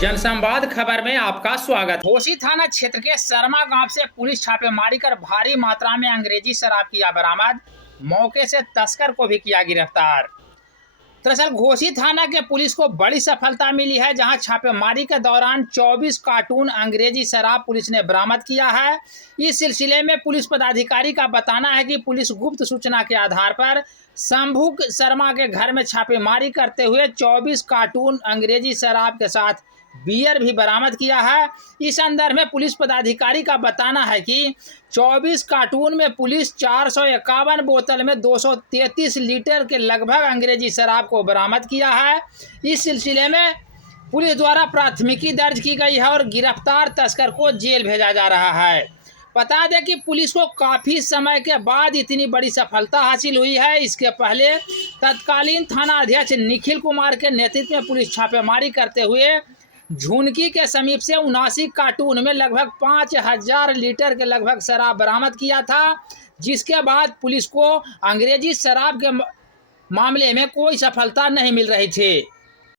जनसंवाद खबर में आपका स्वागत। घोसी थाना क्षेत्र के शर्मा गांव से पुलिस छापेमारी कर भारी मात्रा में अंग्रेजी शराब किया बरामद। मौके से तस्कर को भी किया गिरफ्तार। दरअसल घोसी थाना के पुलिस को बड़ी सफलता मिली है, जहां छापेमारी के दौरान 24 कार्टून अंग्रेजी शराब पुलिस ने बरामद किया है। इस सिलसिले में पुलिस पदाधिकारी का बताना है कि पुलिस गुप्त सूचना के आधार पर शंभू शर्मा के घर में छापेमारी करते हुए 24 कार्टून अंग्रेजी शराब के साथ बियर भी बरामद किया है। इस संदर्भ में पुलिस पदाधिकारी का बताना है कि 24 कार्टून में पुलिस 451 बोतल में 233 लीटर के लगभग अंग्रेजी शराब को बरामद किया है। इस सिलसिले में पुलिस द्वारा प्राथमिकी दर्ज की गई है और गिरफ्तार तस्कर को जेल भेजा जा रहा है। बता दें कि पुलिस को काफ़ी समय के बाद इतनी बड़ी सफलता हासिल हुई है। इसके पहले तत्कालीन थाना अध्यक्ष निखिल कुमार के नेतृत्व में पुलिस छापेमारी करते हुए झुनकी के समीप से 79 कार्टून में लगभग 5000 लीटर के लगभग शराब बरामद किया था, जिसके बाद पुलिस को अंग्रेजी शराब के मामले में कोई सफलता नहीं मिल रही थी।